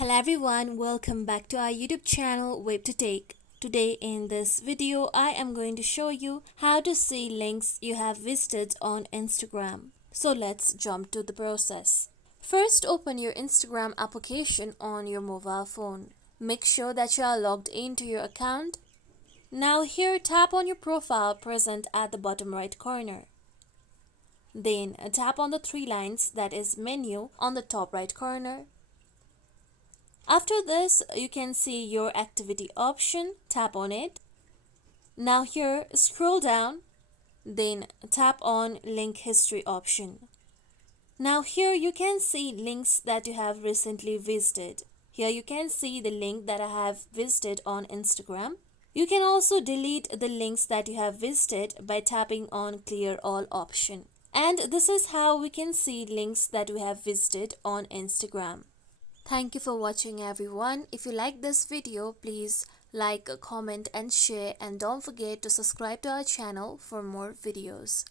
Hello everyone, welcome back to our YouTube channel WebToTech. Today in this video, I am going to show you how to see links you have visited on Instagram. So let's jump to the process. First, open your Instagram application on your mobile phone. Make sure that you are logged into your account. Now here, tap on your profile present at the bottom right corner. Then tap on the three lines, that is menu, on the top right corner. After this, you can see your activity option. Tap on it. Now here, scroll down, then tap on link history option. Now here you can see links that you have recently visited. Here you can see the link that I have visited on Instagram. You can also delete the links that you have visited by tapping on clear all option. And this is how we can see links that we have visited on Instagram. Thank you for watching everyone. If you like this video, please like, comment and share, and don't forget to subscribe to our channel for more videos.